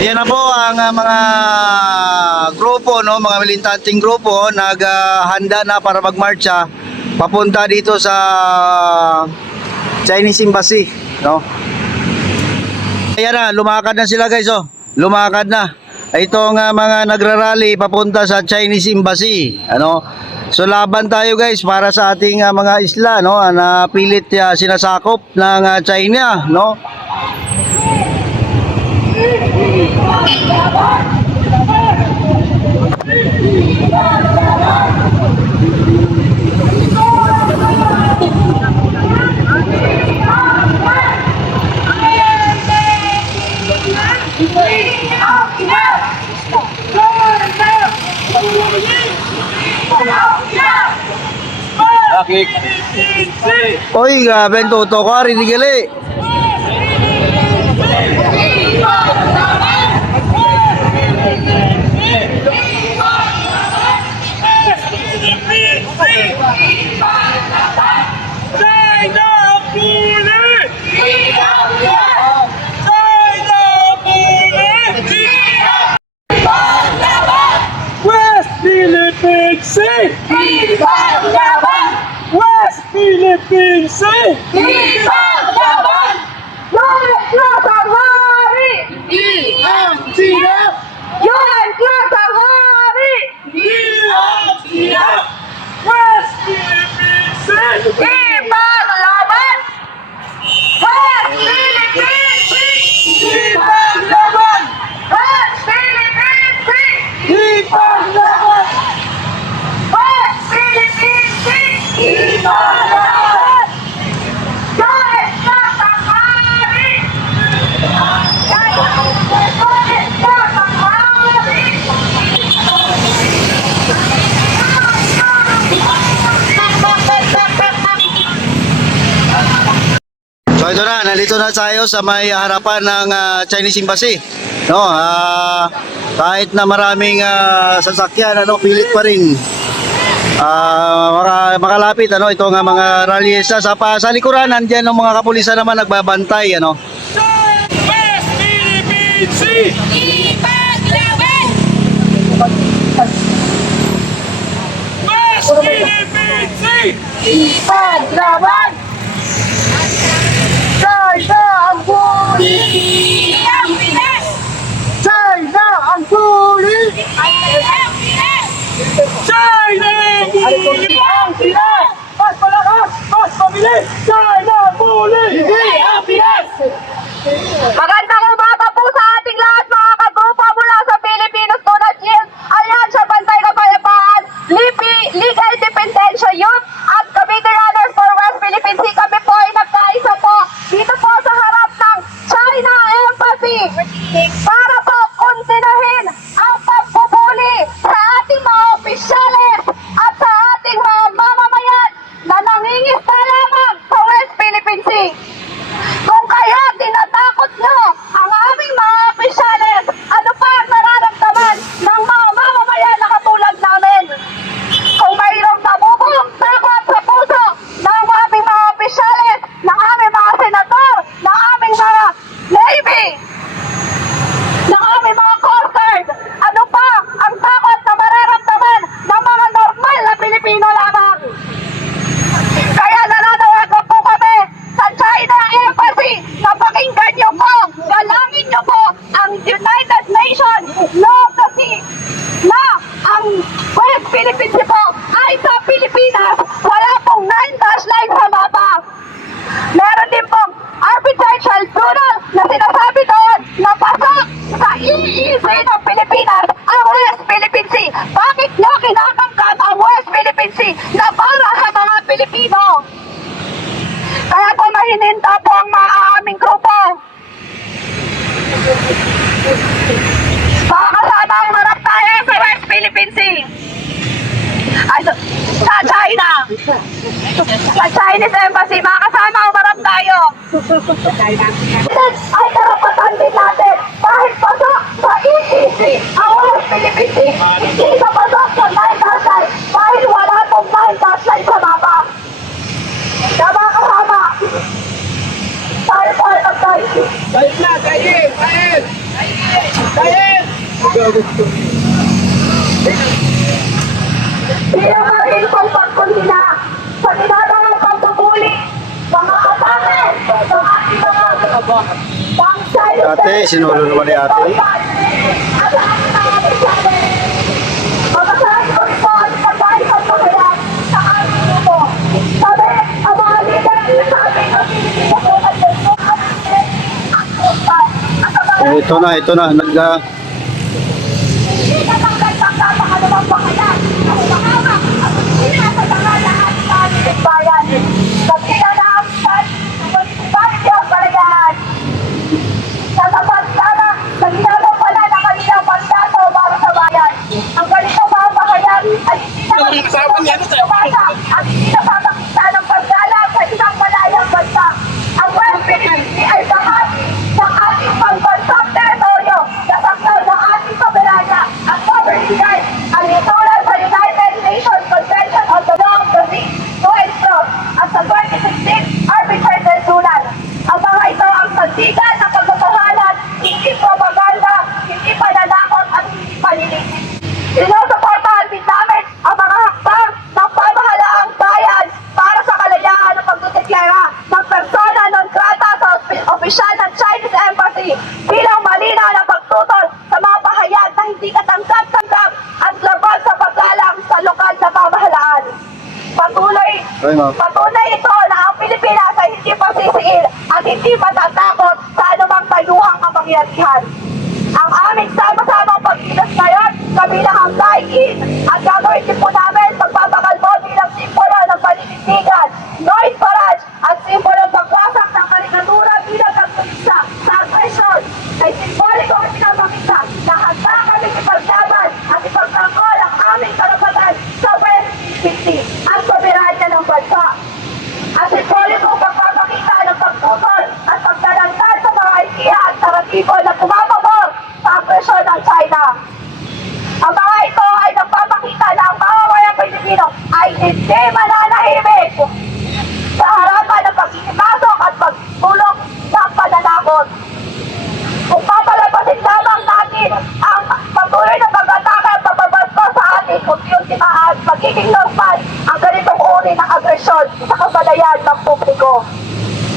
Ayan na po ang mga grupo, no, mga militanteng grupo naghahanda na para magmarcha papunta dito sa Chinese Embassy, no. Ayan na, lumakad na sila guys, oh. Lumakad na. Ito nga mga nagrarally papunta sa Chinese Embassy, ano. So laban tayo guys para sa ating mga isla, no, na pilit sinasakop ng China, no. Oy, grabe ang tuto ko, rinigali. West Philippine Sea! Ipaglaban! Yuan Klasahari! Iangkinap! Yuan Klasahari! Iangkinap! West Philippine Sea! Ipaglaban! West Philippine Sea! Ipaglaban! West Philippine Sea! Ipaglaban! West Philippine Sea! Ipaglaban! Yuan Klasahari! Yuan Klasahari! So ito na, nandito na tayo sa may harapan ng Chinese Embassy. No, kahit na maraming sasakyan, ano, pilit pa rin makalapit, ano, ito nga mga rallyista sa likuran, nandiyan ng mga kapulisan naman nagbabantay, ano. West Philippine Sea! Ipaglaban! West Philippine Sea! Ipaglaban! China ang huli! Ang Pinas! China ang huli! Ang Pinas! China ang huli! Ang Pinas! Mas malakas! Mas mabilis! China ang huli! Hindi ang Pinas! Magandang umaga po sa ating lahat mga kagrupo mula sa Filipino Student Youth Alyansa Bantay Kapayapaan, LIPI, Legal Dependencia Youth at Committee Runners for West Philippine Sea. Kami po ay nagkaisa po dito po sa harap ng China Embassy para po kontinuhin ang pagpupuli sa ating mga opisyalis at sa ating mga mamamayan na nangingista lamang sa West Philippine Sea. Kung kaya tinatakot nyo ang aming mga opisyalis, ano pa ang nararamdaman ng mga mamamayan na katulad namin? Kung mayroong nabubuong takot sa puso ng aming mga opisyalis, ng aming mga senador, ng aming mga Navy, ng aming mga Coast Guard, ano pa ang takot na mararamdaman ng mga normal na Pilipino lamang? Kaya nananawagan po kami sa China Embassy na pakinggan niyo po, galangin niyo po ang United Nations Law of the Sea na ang West Philippine Sea po ay sa Pilipinas. Wala pong 9-dash line sa mapa. Meron din pong arbitration journal na sinasabi doon na pasok sa EEZ ng Pilipinas ang West Philippine Sea. Bakit nyo kinakangkat ang West Philippine Sea na para sa mga Pilipino? Kaya po mahininta po ang aming grupo. Mga kasama ang harap tayo sa West Philippine Sea. Ay, sa China. Sa Chinese Embassy, mga kasama ang harap tayo. Ay karapatan din natin kahit pasok sa EEZ ang West Philippine Sea. Hindi sa pasok sa 9-dash line dahil wala pong 9-dash line sa mapa. Kaya mga kasama, tayo po ay nagtayo. Balik na! Kain! Kain! Bilang marin kong pagkundina sa ginagawang pagpupuli, mga kapatid, sa ating mga bangsa. Ate, sinulo naman ni ate. At ang mga sabi, mabasahin ko rin po ang pagkain sa pagkayan sa aming grupo. Sabi, ang mga leader sa ating Pilipino po at gusto at Ito na, hindi ka lang nagpapakalamang pakayan. Ang mahama at pinapatagal lahat sa ating bayan. Pagkita na ang saan, municipality ang palayahan. Sa tapat-tama, sa ginagawa pala ng kanilang mandato para sa bayan. Ang ganito mga pakayan ay hindi na magpapakita at hindi na papakita ng paggalang sa isang malayang bansa. Ang West Philippines ay bahag ng ating pagbansang teritoryo na sakto ng ating soberanya at sovereignty rights ang itulad sa United Nations Convention on the Law of the Sea, UNCLOS, at sa 2016 Arbitrary Tribunal. Ang mga ito ang sandigan ng pagkakahalan, hindi propaganda, hindi pananakot at hindi paninisip. Sinusuportahan din namin ang mga hakbang ng pamahalaang bayan para sa kalayaan ng pagdudeklara ng persona non grata sa opisyal ng Chinese Embassy bilang malinaw na pagtutol sa mga pahayag na hindi katanggap-tanggap at laban sa paggalang sa lokal na pamahalaan. Patunay ito na ang Pilipinas ay hindi pasisiil at hindi matatakot sa anumang tayuhang kapangyarihan. Ang aming sama-samang pagkilos ngayon, kabilang ang daigin at gagawin din po namin pagpapakalbo bilang simbolo ng paninindigan, noise barrage at simbolo ng pagwasak ng karikatura bilang pagpulisa sa agresyon. Ay simboliko ang pinapakita na handa kami ipaglaban at ipagtanggol ang aming karapatan sa West Philippines at soberanya ng bansa. At simboliko ang pagpapakita ng pagtutol at pagtalantad sa mga idea at naratibo na pumapabor sa agresyon ng China. Ang mga ito ay nagpapakita na ang mamamayang Pilipino ay hindi mananahimik sa harapan ng pagkikipasok at pagtulong sa pananakot. Kung papalabasin lamang natin ang patuloy na pag-atake at papabasto sa ating unti-unti at magiging normal ang ganitong uri ng agresyon sa kabalayan ng publiko.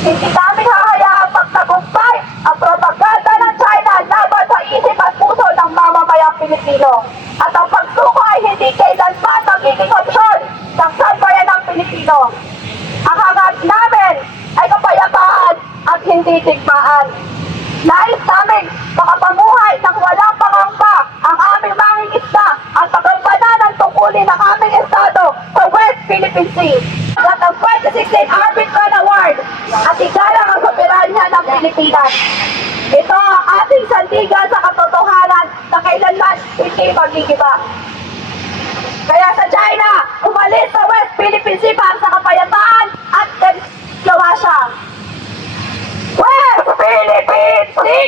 Hindi namin hahayaang magtagumpay ang propaganda ng China laban sa isip at puso ng mamamayang Pilipino. At ang pagsuko ay hindi kailanman magiging opsyon ng sambayan ng Pilipino. Ang hangad namin ay kapayapaan at hindi digmaan. Nais namin makapamuhay ng walang pangamba ang aming mangingisda at pagampanan ng tungkulin ng aming estado sa West Philippine Sea. At ang 2016 Arbitron Award at igalang ang soberanya ng Pilipinas. Ito ang ating sandigan sa katotohanan na kailanman hindi magigiba. Kaya sa China, umalis sa West Philippine Sea para sa kapayapaan at demokrasya. West Philippine Sea!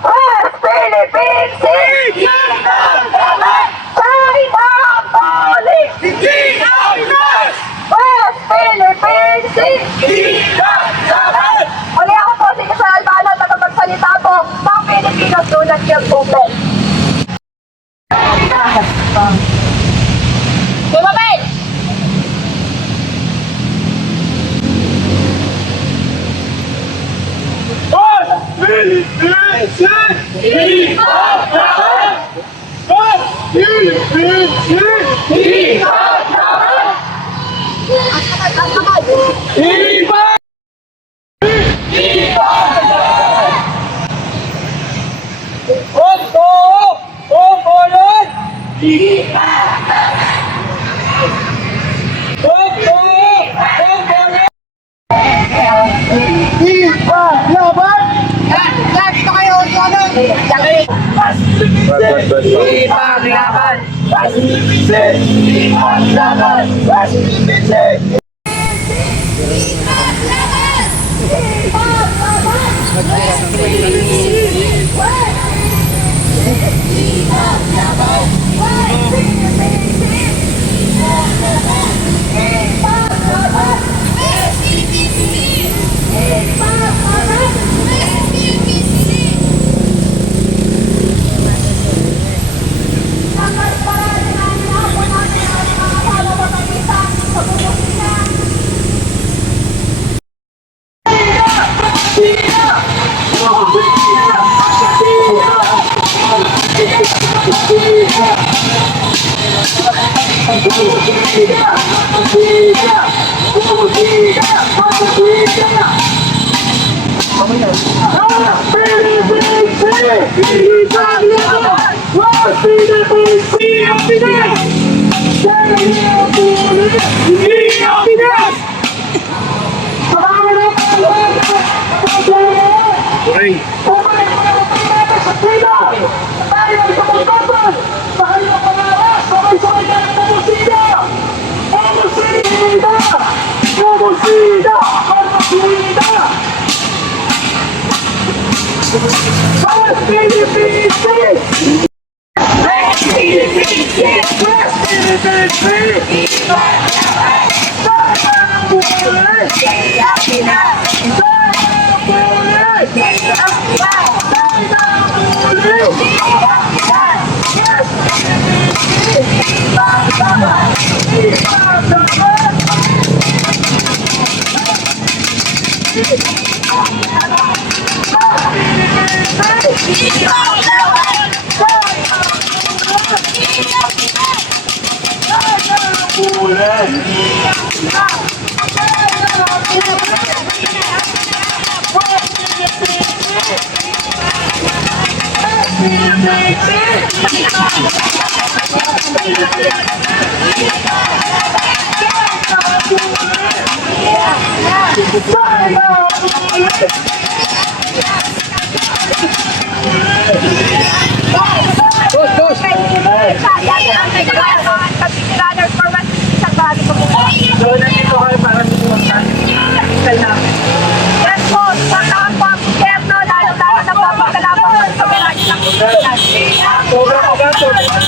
West Philippine Sea! China police! West Philippine Sea! Muli ako po si Quezon Albano, tagapagsalita po ng Pilipinas tulad ng tubig. Bumabay! Yes po, sa lahat po ang gobyerno, lalo-lalo na po ang mga kalaban sa mga Sobra ka ba?